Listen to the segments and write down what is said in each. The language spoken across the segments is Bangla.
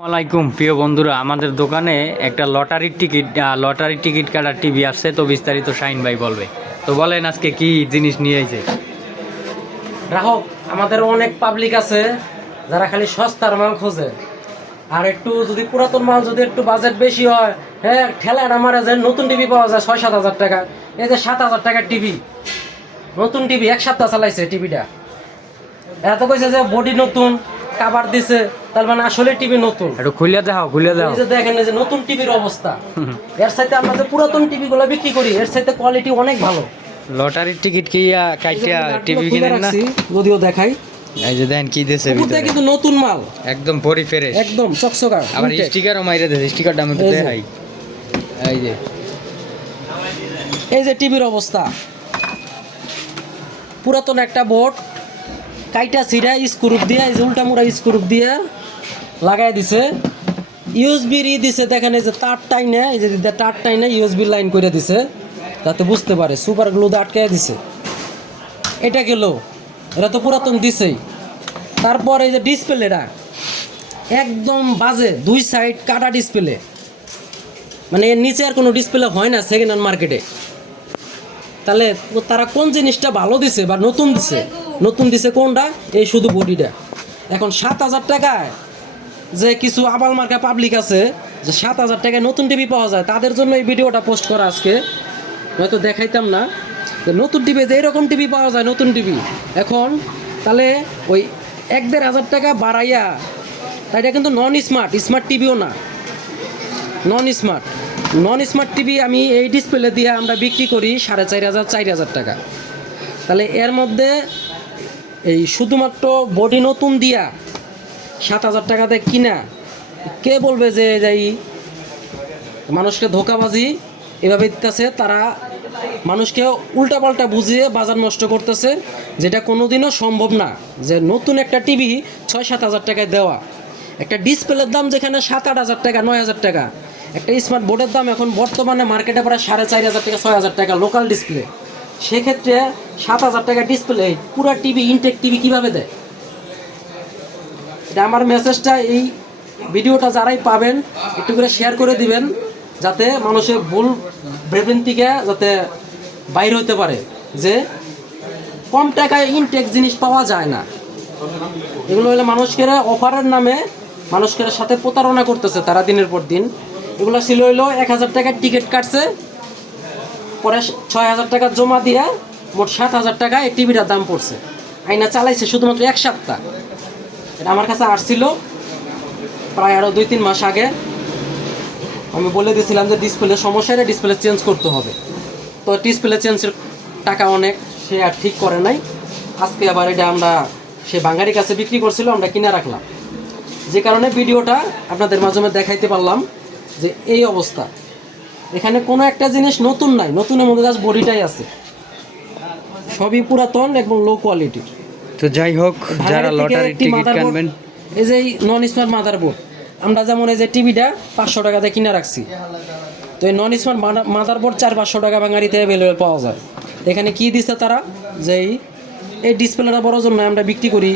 আসসালামাইকুম প্রিয় বন্ধুরা, আমাদের দোকানে একটা লটারির টিকিট কাটার টিভি আসছে। তো বিস্তারিত শাহিন ভাই বলবে। তো বলেন আজকে কি জিনিস নিয়ে আইছে। গ্রাহক আমাদের অনেক পাবলিক আছে যারা খালি সস্তার মাল খোঁজে, আর একটু যদি পুরাতন মাল যদি একটু বাজেট বেশি হয়, হ্যাঁ ঠেলাটা মারা যায়, নতুন টিভি পাওয়া যায় ৬-৭ হাজার টাকা। এই যে ৭ হাজার টাকার টিভি, নতুন টিভি, এক সপ্তাহ চালাইছে টিভিটা। এত কইছে যে বডি নতুন, কাভার দিছে, তার মানে আসলে টিভি নতুন। একটু খুলে দাও। এই যে দেখেন এই যে নতুন টিভির অবস্থা। এর সাথে আমরা যে পুরাতন টিভিগুলো বিক্রি করি এর সাথে কোয়ালিটি অনেক ভালো। লটারির টিকিট কি কাইটা টিভি কিনেন না? যদিও দেখাই, এই যে দেন কি দিছে উপরটা ভিতরে, কিন্তু নতুন মাল, একদম পরি ফ্রেশ, একদম চকচকা। আবার স্টিকারও মাইরে দেয়। স্টিকারটা আমি একটু এই যে। দেখাই। এই যে টিভির অবস্থা, পুরাতন একটা বোর্ড কাইটা ছিঁড়া স্ক্রু দিয়া, এই যে উল্টা মুড়া স্ক্রু দিয়া লাগাই দিছে। ইউএসবির দিছে, দেখেন এই যে তার টাইনে, এই যে তার টাইনে ইউএসবি লাইন করে দিছে যাতে বুঝতে পারে, সুপার গ্লু দিয়ে আটকে দিছে। এটা গেল, এটা তো পুরাতন দিছেই। তারপর এই যে ডিসপ্লেটা একদম বাজে, দুই সাইড কাটা ডিসপ্লে, মানে এর নিচে আর কোনো ডিসপ্লে হয় না সেকেন্ড হ্যান্ড মার্কেটে। তাহলে তারা কোন জিনিসটা ভালো দিছে বা নতুন দিছে? নতুন দিছে কোনটা? এই শুধু বডিটা। এখন ৭ হাজার টাকায় যে কিছু আবাল মার্কা পাবলিক আছে যে ৭ হাজার টাকায় নতুন টিভি পাওয়া যায়, তাদের জন্য এই ভিডিওটা পোস্ট করা আজকে। হয়তো দেখাইতাম না যে নতুন টিভি, যে এরকম টিভি পাওয়া যায় নতুন টিভি এখন। তাহলে ওই ১-১.৫ হাজার টাকা বাড়াইয়া, তাই এটা কিন্তু নন স্মার্ট, স্মার্ট টিভিও না, নন স্মার্ট টিভি আমি এই ডিসপ্লে দিয়ে আমরা বিক্রি করি ৪,৫০০-৪,০০০ টাকা। তাহলে এর মধ্যে এই শুধুমাত্র বডি নতুন দিয়া ৭ হাজার টাকাতে কিনা, কে বলবে যে যাই মানুষকে ধোকাবাজি এভাবে দিতেছে? তারা মানুষকে উল্টাপাল্টা বুঝিয়ে বাজার নষ্ট করতেছে, যেটা কোনোদিনও সম্ভব না। যে নতুন একটা টিভি ৬-৭ হাজার টাকায় দেওয়া, একটা ডিসপ্লের দাম যেখানে ৭-৮ হাজার টাকা, ৯ হাজার টাকা, একটা স্মার্ট বোর্ডের দাম এখন বর্তমানে মার্কেটে প্রায় ৪,৫০০ টাকা, ৬ হাজার টাকা লোকাল ডিসপ্লে। সেক্ষেত্রে ৭ হাজার টাকা ডিসপ্লে পুরো টিভি, ইনটেক টিভি কীভাবে দেয়? এটা আমার মেসেজটা, এই ভিডিওটা যারাই পাবেন একটু করে শেয়ার করে দিবেন, যাতে মানুষের ভুল ভ্রান্তিকে যাতে বাইর হতে পারে যে কম টাকায় ইনটেক জিনিস পাওয়া যায় না। এগুলো হলে মানুষকে অফারের নামে মানুষকে সাথে প্রতারণা করতেছে তারা দিনের পর দিন। এগুলো ছিল হইলো ১,০০০ টাকার টিকিট কাটছে, পরে ৬,০০০ টাকা জমা দিয়ে মোট ৭ হাজার টাকা এই টিভিটার দাম পড়ছে। আইনা চালাইছে শুধুমাত্র ১ সপ্তাহ। এটা আমার কাছে আসছিল প্রায় আরও ২-৩ মাস আগে। আমি বলে দিয়েছিলাম যে ডিসপ্লে সমস্যা, এটা ডিসপ্লে চেঞ্জ করতে হবে। তো ডিসপ্লে চেঞ্জের টাকা অনেক, সে আর ঠিক করে নাই। আজকে আবার এটা আমরা সে বাঙালির কাছে বিক্রি করছিল, আমরা কিনে রাখলাম। যে কারণে ভিডিওটা আপনাদের মাধ্যমে দেখাইতে পারলাম যে এই অবস্থা। এখানে কোনো একটা জিনিস নতুন নাই, নতুনের মধ্যে জাস্ট বডিটাই আছে, সবই পুরাতন এবং লো কোয়ালিটির। তো যাই হোক, যারা লটারির টিকিট কিনবেন, এই যে নন স্মার্ট মাদারবোর্ড, আমরা যেমন এই যে টিভিটা ৫০০ টাকাতে কিনে রাখছি, তো এই নন স্মার্ট মাদারবোর্ড ৪-৫০০ টাকা বাঙালিতে অ্যাভেলেবেল পাওয়া যায়। এখানে কি দিচ্ছে তারা, যে এই ডিসপ্লেটা বড় জন্য আমরা বিক্রি করি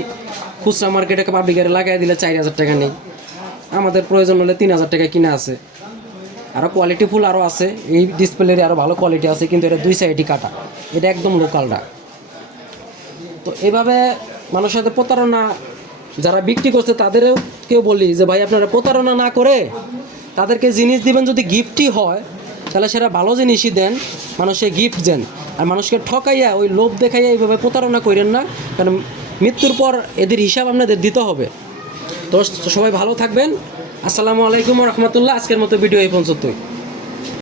খুচরা মার্কেটে, পাবলিকের লাগাই দিলে ৪,০০০ টাকা নেই, আমাদের প্রয়োজন হলে ৩,০০০ টাকা কিনে আছে। আরও কোয়ালিটিফুল আরও আছে, এই ডিসপ্লের আরও ভালো কোয়ালিটি আছে, কিন্তু এটা ২ সাইডই কাটা, এটা একদম লোকালটা। তো এভাবে মানুষের সাথে প্রতারণা যারা বিক্রি করছে তাদেরও কেউ বলি যে ভাই আপনারা প্রতারণা না করে তাদেরকে জিনিস দিবেন, যদি গিফটই হয় তাহলে সেটা ভালো জিনিসই দেন, মানুষকে গিফট দেন। আর মানুষকে ঠকাইয়া ওই লোভ দেখাইয়া এইভাবে প্রতারণা করেন না, কারণ মৃত্যুর পর এদের হিসাব আপনাদের দিতে হবে। তো সবাই ভালো থাকবেন। আসসালামু আলাইকুম ওয়া রাহমাতুল্লাহ। আজকের মতো ভিডিও এই পর্যন্তই।